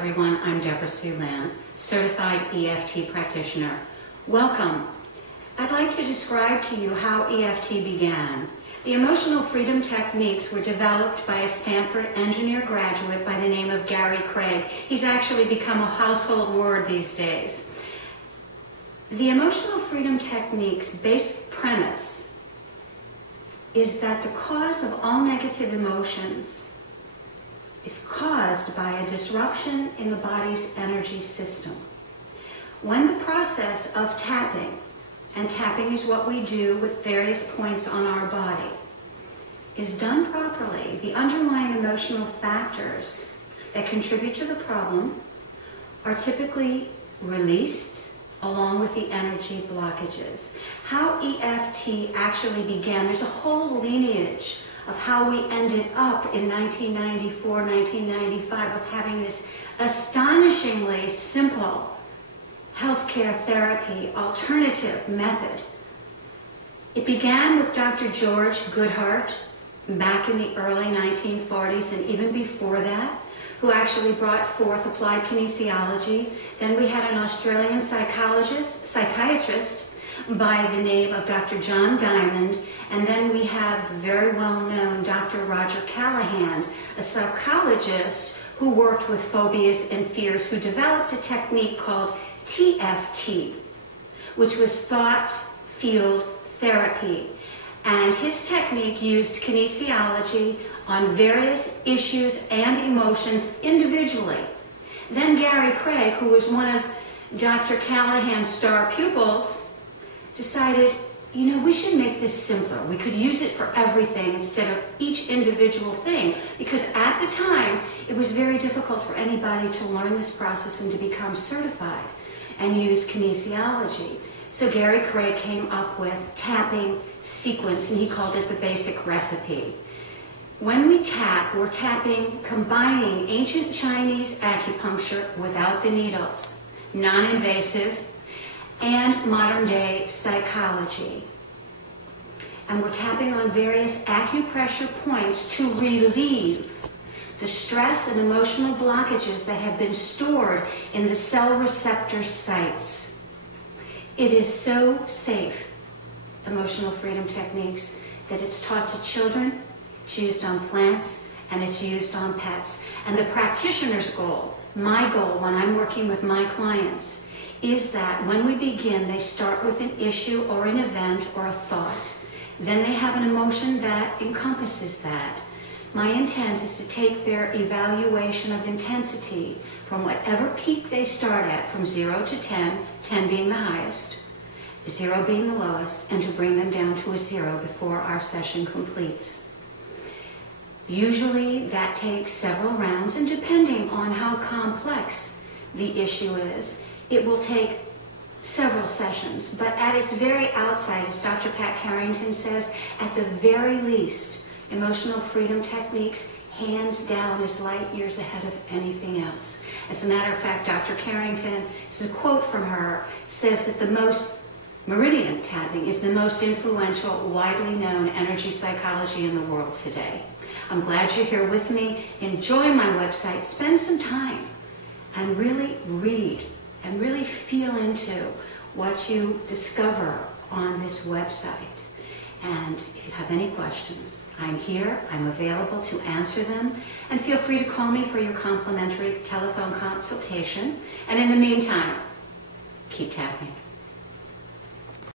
everyone. I'm Deborah Sue Land, certified EFT practitioner. Welcome. I'd like to describe to you how EFT began. The emotional freedom techniques were developed by a Stanford engineer graduate by the name of Gary Craig. He's actually become a household word these days. The emotional freedom techniques' basic premise is that the cause of all negative emotions is caused by a disruption in the body's energy system. When the process of tapping, and tapping is what we do with various points on our body, is done properly, the underlying emotional factors that contribute to the problem are typically released along with the energy blockages. How EFT actually began, there's a whole lineage of how we ended up in 1994, 1995 of having this astonishingly simple healthcare therapy alternative method. It began with Dr. George Goodhart back in the early 1940s and even before that, who actually brought forth applied kinesiology. Then we had an Australian psychiatrist by the name of Dr. John Diamond, and then we have the very well-known Dr. Roger Callahan, a psychologist who worked with phobias and fears, who developed a technique called TFT, which was thought field therapy. And his technique used kinesiology on various issues and emotions individually. Then Gary Craig, who was one of Dr. Callahan's star pupils, decided, you know, we should make this simpler. We could use it for everything instead of each individual thing, because at the time it was very difficult for anybody to learn this process and to become certified and use kinesiology. So Gary Craig came up with tapping sequence, and he called it the basic recipe. When we tap, we're tapping, combining ancient Chinese acupuncture without the needles, non-invasive, and modern-day psychology. And we're tapping on various acupressure points to relieve the stress and emotional blockages that have been stored in the cell receptor sites. It is so safe, emotional freedom techniques, that it's taught to children, it's used on plants, and it's used on pets. And the practitioner's goal, my goal when I'm working with my clients, is that when we begin, they start with an issue or an event or a thought. Then they have an emotion that encompasses that. My intent is to take their evaluation of intensity from whatever peak they start at, from 0 to 10, 10 being the highest, 0 being the lowest, and to bring them down to a 0 before our session completes. Usually that takes several rounds, and depending on how complex the issue is, it will take several sessions. But at its very outside, as Dr. Pat Carrington says, at the very least, emotional freedom techniques, hands down, is light years ahead of anything else. As a matter of fact, Dr. Carrington, this is a quote from her, says that the most meridian tapping is the most influential, widely known energy psychology in the world today. I'm glad you're here with me. Enjoy my website. Spend some time and really read and really feel into what you discover on this website. And if you have any questions, I'm here, I'm available to answer them, and feel free to call me for your complimentary telephone consultation. And in the meantime, keep tapping.